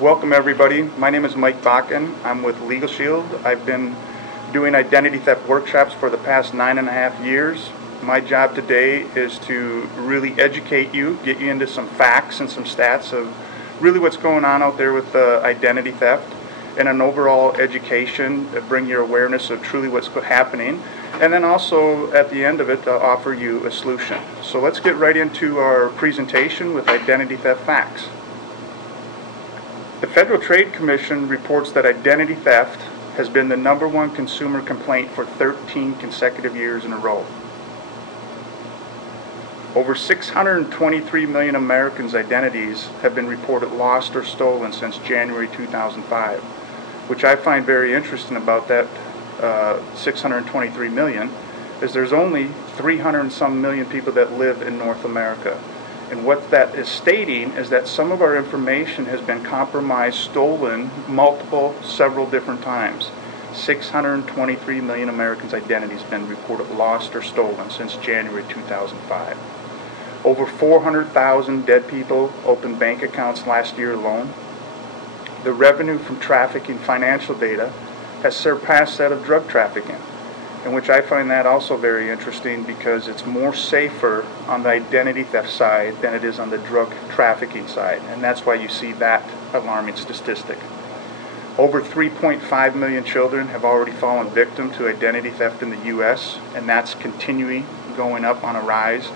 Welcome everybody. My name is Mike Bakken. I'm with LegalShield. I've been doing identity theft workshops for the past 9.5 years. My job today is to really educate you, get you into some facts and some stats of really what's going on out there with identity theft, and an overall education to bring your awareness of truly what's happening, and then also at the end of it to offer you a solution. So let's get right into our presentation with identity theft facts. The Federal Trade Commission reports that identity theft has been the #1 consumer complaint for 13 consecutive years in a row. Over 623 million Americans' identities have been reported lost or stolen since January 2005, which I find very interesting about that 623 million is there's only 300 and some million people that live in North America. And what that is stating is that some of our information has been compromised, stolen several different times. 623 million Americans' identities have been reported lost or stolen since January 2005. Over 400,000 dead people opened bank accounts last year alone. The revenue from trafficking financial data has surpassed that of drug trafficking, in which I find that also very interesting because it's more safer on the identity theft side than it is on the drug trafficking side, and that's why you see that alarming statistic. Over 3.5 million children have already fallen victim to identity theft in the U.S., and that's continuing going up on a rise.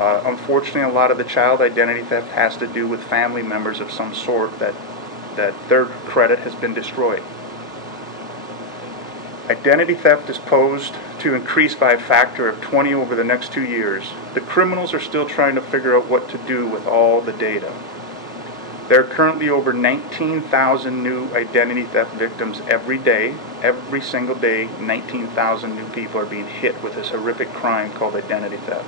Unfortunately, a lot of the child identity theft has to do with family members of some sort that their credit has been destroyed. Identity theft is posed to increase by a factor of 20 over the next 2 years. The criminals are still trying to figure out what to do with all the data. There are currently over 19,000 new identity theft victims every day. Every single day, 19,000 new people are being hit with this horrific crime called identity theft.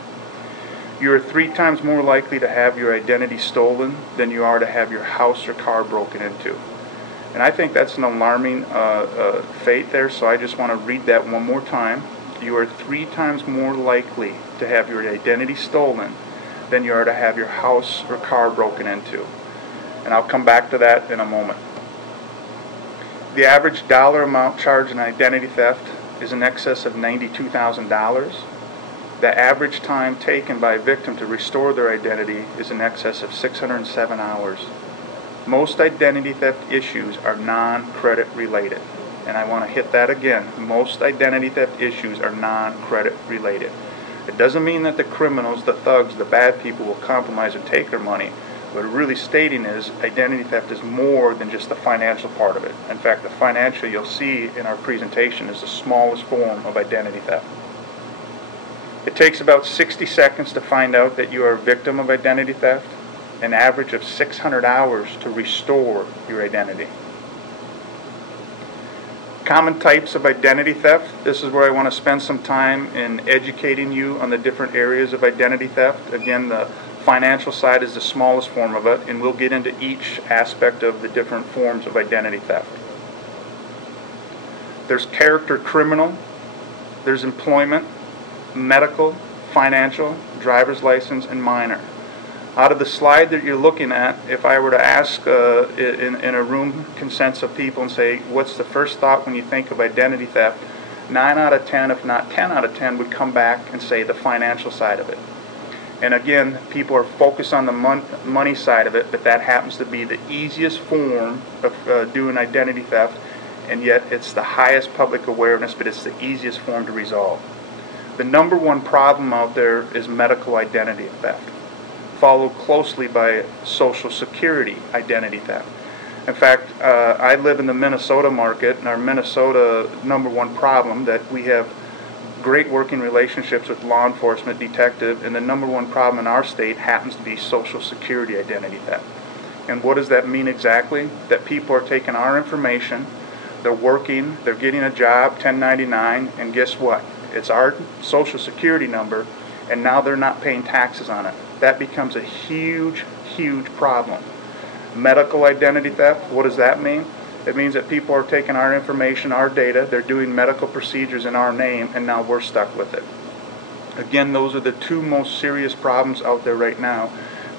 You are 3 times more likely to have your identity stolen than you are to have your house or car broken into. And I think that's an alarming fate there, so I just want to read that one more time. You are 3 times more likely to have your identity stolen than you are to have your house or car broken into. And I'll come back to that in a moment. The average dollar amount charged in identity theft is in excess of $92,000. The average time taken by a victim to restore their identity is in excess of 607 hours. Most identity theft issues are non-credit related. And I want to hit that again. Most identity theft issues are non-credit related. It doesn't mean that the criminals, the thugs, the bad people will compromise and take their money. What it's really stating is identity theft is more than just the financial part of it. In fact, the financial you'll see in our presentation is the smallest form of identity theft. It takes about 60 seconds to find out that you are a victim of identity theft. An average of 600 hours to restore your identity. Common types of identity theft. This is where I want to spend some time in educating you on the different areas of identity theft. Again, the financial side is the smallest form of it, and we'll get into each aspect of the different forms of identity theft. There's character criminal, there's employment, medical, financial, driver's license, and minor. Out of the slide that you're looking at, if I were to ask in a room consensus of people and say, what's the first thought when you think of identity theft, 9 out of 10, if not 10 out of 10, would come back and say the financial side of it. And again, people are focused on the money side of it, but that happens to be the easiest form of doing identity theft, and yet it's the highest public awareness, but it's the easiest form to resolve. The #1 problem out there is medical identity theft, followed closely by Social Security identity theft. In fact, I live in the Minnesota market, and our Minnesota #1 problem that we have great working relationships with law enforcement, detective, and the #1 problem in our state happens to be Social Security identity theft. And what does that mean exactly? That people are taking our information, they're working, they're getting a job, 1099, and guess what? It's our Social Security number, and now they're not paying taxes on it. That becomes a huge, huge problem. Medical identity theft, what does that mean? It means that people are taking our information, our data, they're doing medical procedures in our name, and now we're stuck with it. Again, those are the 2 most serious problems out there right now.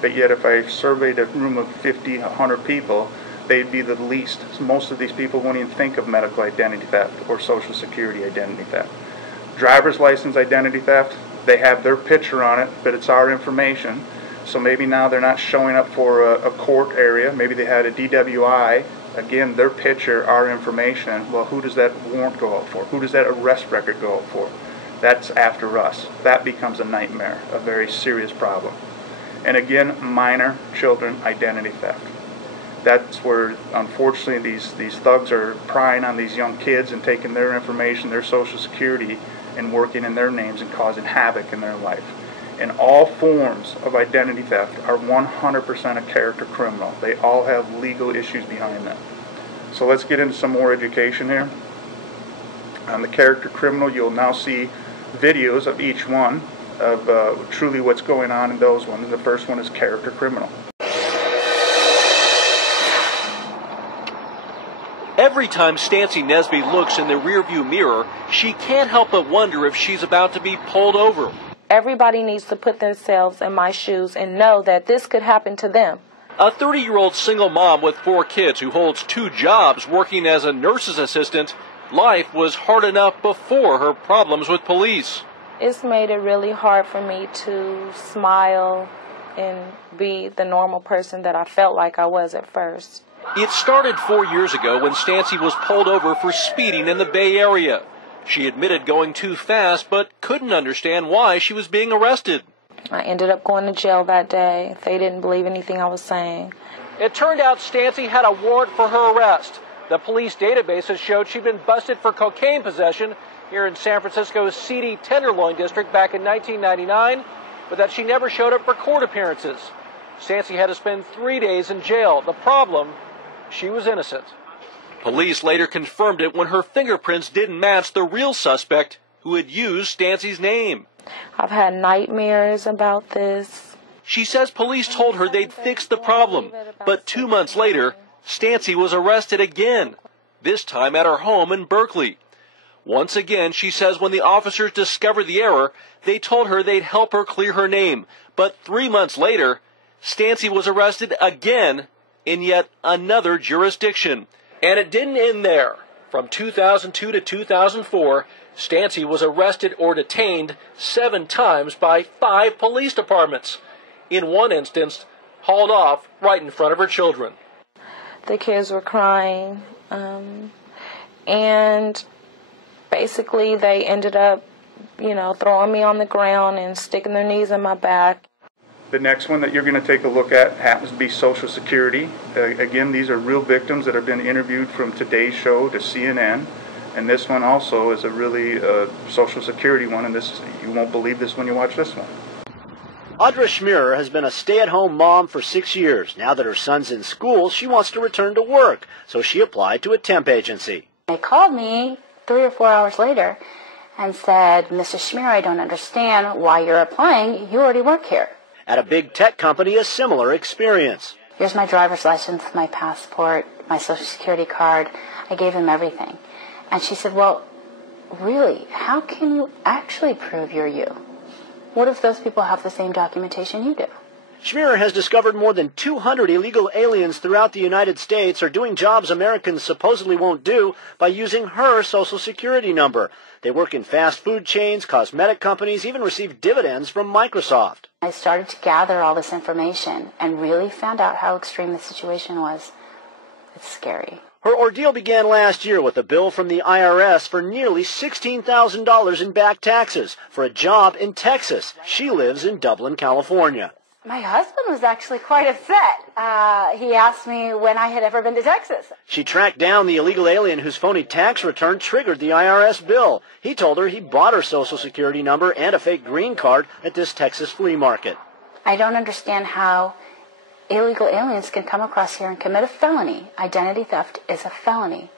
But yet if I surveyed a room of 50, 100 people, they'd be the least. Most of these people won't even think of medical identity theft or Social Security identity theft. Driver's license identity theft, they have their picture on it, but it's our information. So maybe now they're not showing up for a court area. Maybe they had a DWI. Again, their picture, our information. Well, who does that warrant go out for? Who does that arrest record go out for? That's after us. That becomes a nightmare, a very serious problem. And again, minor children identity theft. That's where, unfortunately, these thugs are prying on these young kids and taking their information, their Social Security, and working in their names and causing havoc in their life. And all forms of identity theft are 100% a character criminal. They all have legal issues behind them. So let's get into some more education here. On the character criminal, you'll now see videos of each one of truly what's going on in those ones. The first one is character criminal. Every time Stancy Nesby looks in the rearview mirror, she can't help but wonder if she's about to be pulled over. Everybody needs to put themselves in my shoes and know that this could happen to them. A 30-year-old single mom with 4 kids who holds 2 jobs working as a nurse's assistant, life was hard enough before her problems with police. It's made it really hard for me to smile and be the normal person that I felt like I was at first. It started 4 years ago when Stancy was pulled over for speeding in the Bay Area. She admitted going too fast, but couldn't understand why she was being arrested. I ended up going to jail that day. They didn't believe anything I was saying. It turned out Stancy had a warrant for her arrest. The police databases showed she'd been busted for cocaine possession here in San Francisco's seedy Tenderloin district back in 1999, but that she never showed up for court appearances. Stancy had to spend 3 days in jail. The problem, she was innocent. Police later confirmed it when her fingerprints didn't match the real suspect who had used Stancy's name. I've had nightmares about this. She says police told her they'd fix the problem, but 2 months later, Stancy was arrested again, this time at her home in Berkeley. Once again, she says when the officers discovered the error, they told her they'd help her clear her name. But 3 months later, Stancy was arrested again in yet another jurisdiction. And it didn't end there. From 2002 to 2004, Stancy was arrested or detained 7 times by 5 police departments. In one instance, hauled off right in front of her children. The kids were crying, and basically they ended up, throwing me on the ground and sticking their knees in my back. The next one that you're going to take a look at happens to be Social Security. Again, these are real victims that have been interviewed from Today's Show to CNN. And this one also is a really Social Security one, and you won't believe this when you watch this one. Audra Schmierer has been a stay-at-home mom for 6 years. Now that her son's in school, she wants to return to work, so she applied to a temp agency. They called me 3 or 4 hours later and said, Mrs. Schmierer, I don't understand why you're applying. You already work here. At a big tech company, a similar experience. Here's my driver's license, my passport, my Social Security card. I gave them everything. And she said, well, really, how can you actually prove you're you? What if those people have the same documentation you do? Schmierer has discovered more than 200 illegal aliens throughout the United States are doing jobs Americans supposedly won't do by using her Social Security number. They work in fast food chains, cosmetic companies, even receive dividends from Microsoft. I started to gather all this information and really found out how extreme the situation was. It's scary. Her ordeal began last year with a bill from the IRS for nearly $16,000 in back taxes for a job in Texas. She lives in Dublin, California. My husband was actually quite upset. He asked me when I had ever been to Texas. She tracked down the illegal alien whose phony tax return triggered the IRS bill. He told her he bought her Social Security number and a fake green card at this Texas flea market. I don't understand how illegal aliens can come across here and commit a felony. Identity theft is a felony.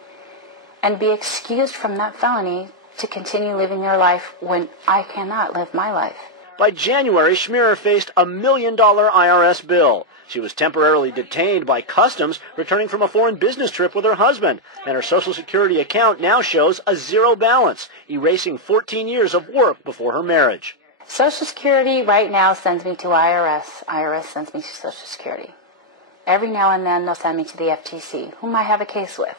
And be excused from that felony to continue living their life when I cannot live my life. By January, Schmierer faced a $1 million IRS bill. She was temporarily detained by Customs returning from a foreign business trip with her husband, and her Social Security account now shows a zero balance, erasing 14 years of work before her marriage. Social Security right now sends me to IRS. IRS sends me to Social Security. Every now and then they'll send me to the FTC, whom I have a case with.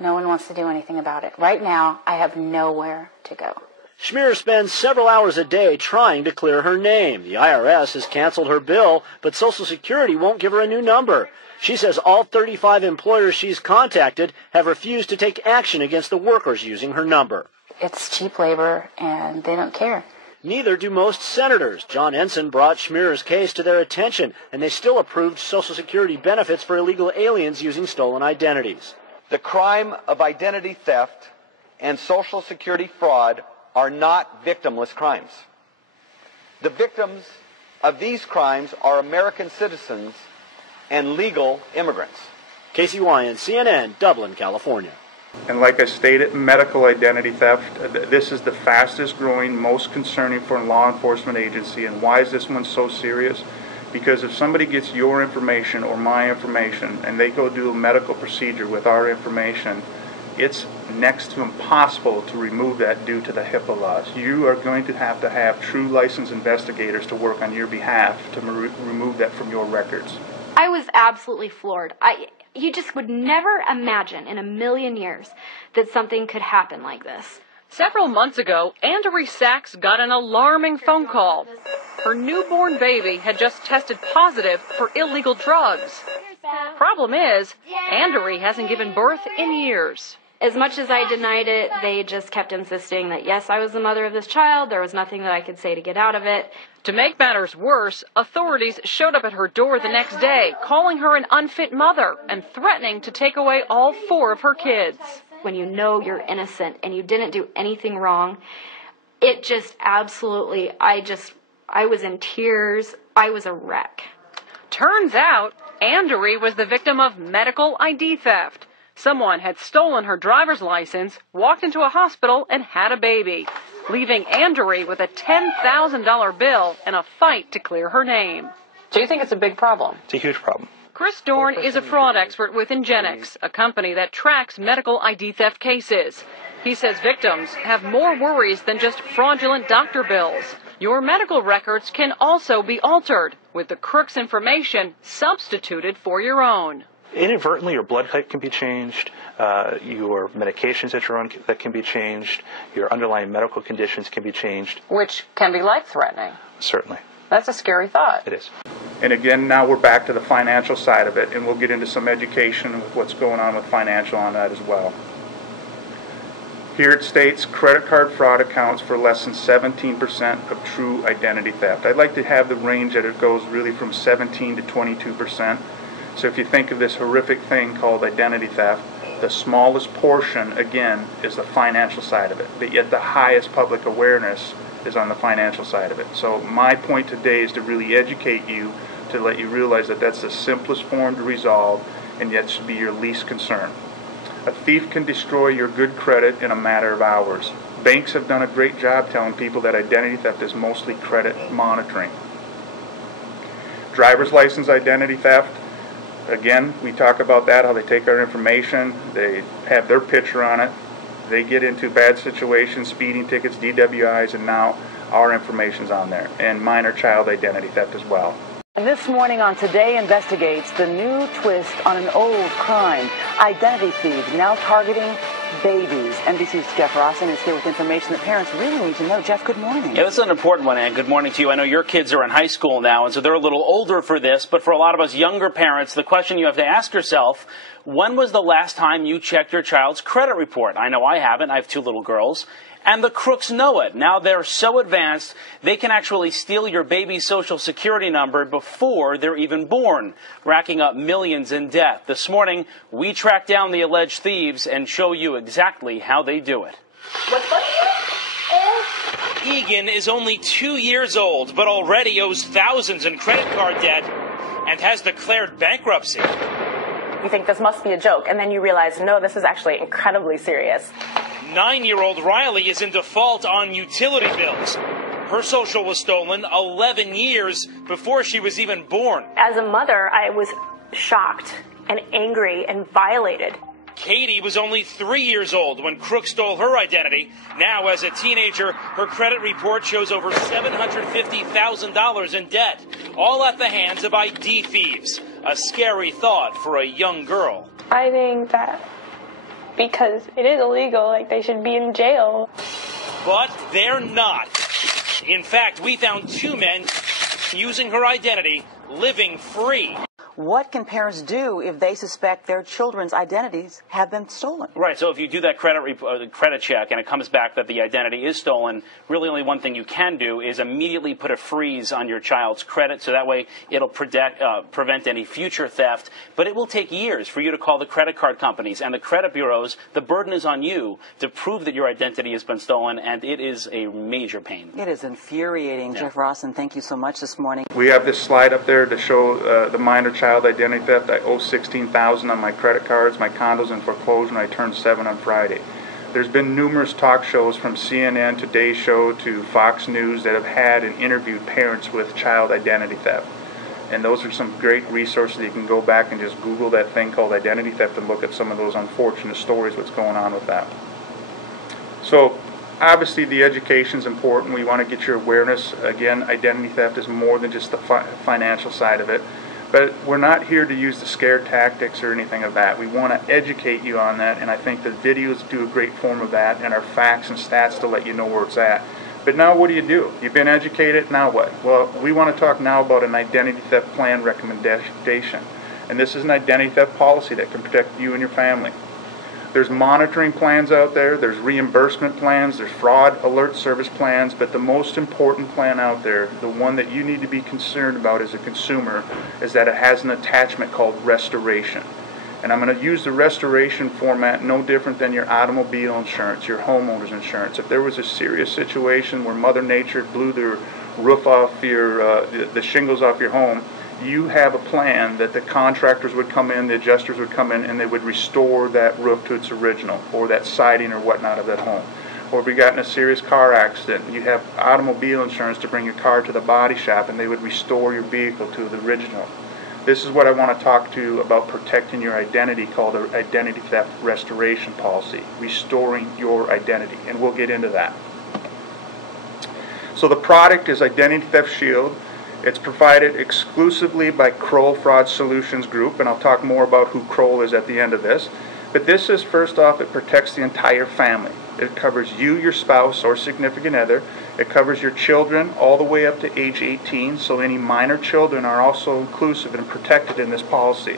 No one wants to do anything about it. Right now, I have nowhere to go. Schmier spends several hours a day trying to clear her name. The IRS has canceled her bill, but Social Security won't give her a new number. She says all 35 employers she's contacted have refused to take action against the workers using her number. It's cheap labor, and they don't care. Neither do most senators. John Ensign brought Schmier's case to their attention, and they still approved Social Security benefits for illegal aliens using stolen identities. The crime of identity theft and Social Security fraud are not victimless crimes. The victims of these crimes are American citizens and legal immigrants. Casey Wyand, CNN, Dublin, California. And like I stated, medical identity theft, this is the fastest growing, most concerning for a law enforcement agency. And why is this one so serious? Because if somebody gets your information or my information and they go do a medical procedure with our information, it's next to impossible to remove that due to the HIPAA laws. You are going to have true licensed investigators to work on your behalf to remove that from your records. I was absolutely floored. You just would never imagine in a million years that something could happen like this. Several months ago, Andrea Sachs got an alarming phone call. Her newborn baby had just tested positive for illegal drugs. Problem is, Andrea hasn't given birth in years. As much as I denied it, they just kept insisting that, yes, I was the mother of this child. There was nothing that I could say to get out of it. To make matters worse, authorities showed up at her door the next day, calling her an unfit mother and threatening to take away all 4 of her kids. When you know you're innocent and you didn't do anything wrong, it just absolutely, I was in tears. I was a wreck. Turns out, Andrea was the victim of medical ID theft. Someone had stolen her driver's license, walked into a hospital, and had a baby, leaving Andrea with a $10,000 bill and a fight to clear her name. Do you think it's a big problem? It's a huge problem. Chris Dorn is a fraud expert with Ingenix, a company that tracks medical ID theft cases. He says victims have more worries than just fraudulent doctor bills. Your medical records can also be altered, with the crook's information substituted for your own. Inadvertently, your blood type can be changed, your medications that you're on that can be changed, your underlying medical conditions can be changed. Which can be life-threatening. Certainly. That's a scary thought. It is. And again, now we're back to the financial side of it, and we'll get into some education with what's going on with financial on that as well. Here it states credit card fraud accounts for less than 17% of true identity theft. I'd like to have the range that it goes really from 17 to 22%. So if you think of this horrific thing called identity theft, the smallest portion, again, is the financial side of it. But yet the highest public awareness is on the financial side of it. So my point today is to really educate you, to let you realize that that's the simplest form to resolve, and yet should be your least concern. A thief can destroy your good credit in a matter of hours. Banks have done a great job telling people that identity theft is mostly credit monitoring. Driver's license identity theft. Again, we talk about that, how they take our information, they have their picture on it, they get into bad situations, speeding tickets, DWIs, and now our information's on there, and minor child identity theft as well. And this morning on Today Investigates, the new twist on an old crime, identity thieves now targeting babies. NBC's Jeff Rossen is here with information that parents really need to know. Jeff, good morning. Yeah, this is an important one, Ann. Good morning to you. I know your kids are in high school now, and so they're a little older for this, but for a lot of us younger parents, the question you have to ask yourself, when was the last time you checked your child's credit report? I know I haven't. I have 2 little girls. And the crooks know it. Now they're so advanced, they can actually steal your baby's Social Security number before they're even born, racking up millions in debt. This morning, we track down the alleged thieves and show you exactly how they do it. What's funny? Egan is only 2 years old, but already owes thousands in credit card debt and has declared bankruptcy. You think this must be a joke, and then you realize, no, this is actually incredibly serious. 9-year-old Riley is in default on utility bills. Her social was stolen 11 years before she was even born. As a mother, I was shocked and angry and violated. Katie was only 3 years old when crooks stole her identity. Now, as a teenager, her credit report shows over $750,000 in debt, all at the hands of ID thieves. a scary thought for a young girl. I think that because it is illegal, like, they should be in jail. But they're not. In fact, we found 2 men using her identity, living free. What can parents do if they suspect their children's identities have been stolen? Right, so if you do that credit check and it comes back that the identity is stolen, really only one thing you can do is immediately put a freeze on your child's credit, so that way it'll prevent any future theft. But it will take years for you to call the credit card companies and the credit bureaus. The burden is on you to prove that your identity has been stolen, and it is a major pain. It is infuriating. Yeah. Jeff Rawson, thank you so much this morning. We have this slide up there to show the minor child identity theft. I owe $16,000 on my credit cards. My condo's in foreclosure, and I turned 7 on Friday. There's been numerous talk shows from CNN, Today Show, to Fox News that have had and interviewed parents with child identity theft. And those are some great resources. You can go back and just Google that thing called identity theft and look at some of those unfortunate stories, what's going on with that. So obviously the education is important. We want to get your awareness. Again, identity theft is more than just the financial side of it. But we're not here to use the scare tactics or anything of that. We want to educate you on that, and I think the videos do a great form of that, and our facts and stats to let you know where it's at. But now what do? You've been educated, now what? Well, we want to talk now about an identity theft plan recommendation. And this is an identity theft policy that can protect you and your family. There's monitoring plans out there, there's reimbursement plans, there's fraud alert service plans, but the most important plan out there, the one that you need to be concerned about as a consumer, is that it has an attachment called restoration. And I'm going to use the restoration format no different than your automobile insurance, your homeowner's insurance. If there was a serious situation where Mother Nature blew the roof off the shingles off your home, you have a plan that the contractors would come in, the adjusters would come in, and they would restore that roof to its original, or that siding or whatnot of that home. Or if you got in a serious car accident, you have automobile insurance to bring your car to the body shop, and they would restore your vehicle to the original. This is what I want to talk to you about protecting your identity, called the Identity Theft Restoration Policy, restoring your identity, and we'll get into that. So the product is Identity Theft Shield. It's provided exclusively by Kroll Fraud Solutions Group, and I'll talk more about who Kroll is at the end of this. But this is, first off, it protects the entire family. It covers you, your spouse, or significant other. It covers your children all the way up to age 18, so any minor children are also inclusive and protected in this policy.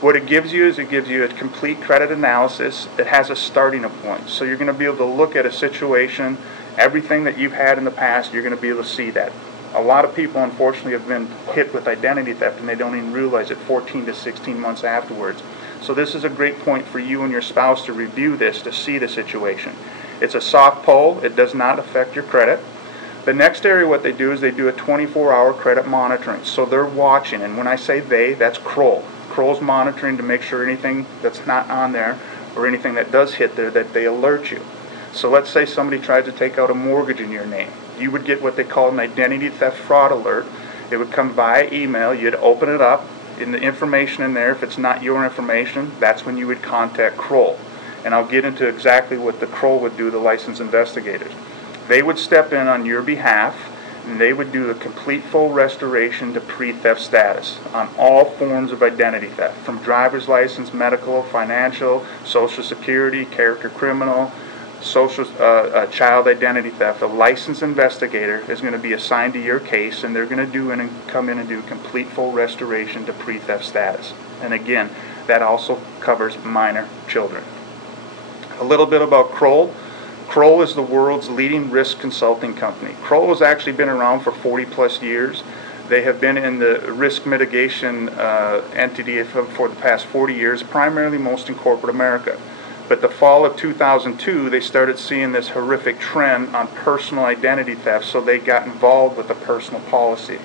What it gives you is it gives you a complete credit analysis. It has a starting point, so you're going to be able to look at a situation, everything that you've had in the past, you're going to be able to see that. A lot of people, unfortunately, have been hit with identity theft, and they don't even realize it 14 to 16 months afterwards. So this is a great point for you and your spouse to review this, to see the situation. It's a soft pull. It does not affect your credit. The next area, what they do is they do a 24-hour credit monitoring. So they're watching, and when I say they, that's Kroll. Kroll's monitoring to make sure anything that's not on there or anything that does hit there, that they alert you. So let's say somebody tries to take out a mortgage in your name. You would get what they call an identity theft fraud alert. It would come via email. You'd open it up. In the information in there, if it's not your information, that's when you would contact Kroll. And I'll get into exactly what the Kroll would do, the licensed investigators. They would step in on your behalf, and they would do a complete full restoration to pre-theft status on all forms of identity theft, from driver's license, medical, financial, Social Security, character criminal, child identity theft. A licensed investigator is going to be assigned to your case, and they're going to come in and do complete full restoration to pre-theft status. And again, that also covers minor children. A little bit about Kroll. Kroll is the world's leading risk consulting company. Kroll has actually been around for 40 plus years. They have been in the risk mitigation entity for the past 40 years, primarily most in corporate America. But the fall of 2002, they started seeing this horrific trend on personal identity theft, so they got involved with a personal policy.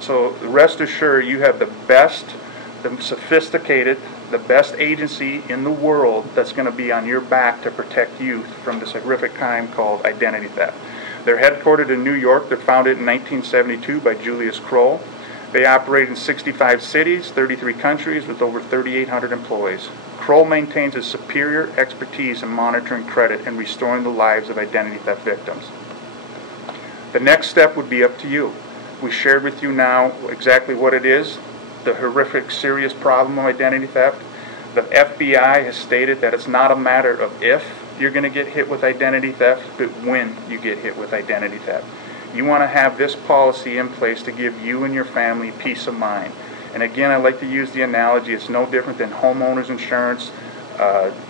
So rest assured, you have the best, the sophisticated, the best agency in the world that's going to be on your back to protect you from this horrific crime called identity theft. They're headquartered in New York. They're founded in 1972 by Julius Kroll. They operate in 65 cities, 33 countries, with over 3,800 employees. Kroll maintains a superior expertise in monitoring credit and restoring the lives of identity theft victims. The next step would be up to you. We shared with you now exactly what it is. the horrific, serious problem of identity theft. The FBI has stated that it's not a matter of if you're going to get hit with identity theft, but when you get hit with identity theft. You want to have this policy in place to give you and your family peace of mind. And again, I like to use the analogy, it's no different than homeowners insurance,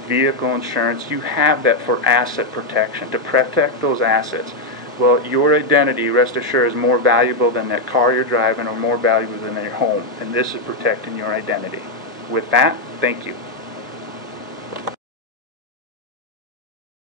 vehicle insurance. You have that for asset protection, to protect those assets. Well, your identity, rest assured, is more valuable than that car you're driving or more valuable than your home. And this is protecting your identity. With that, thank you.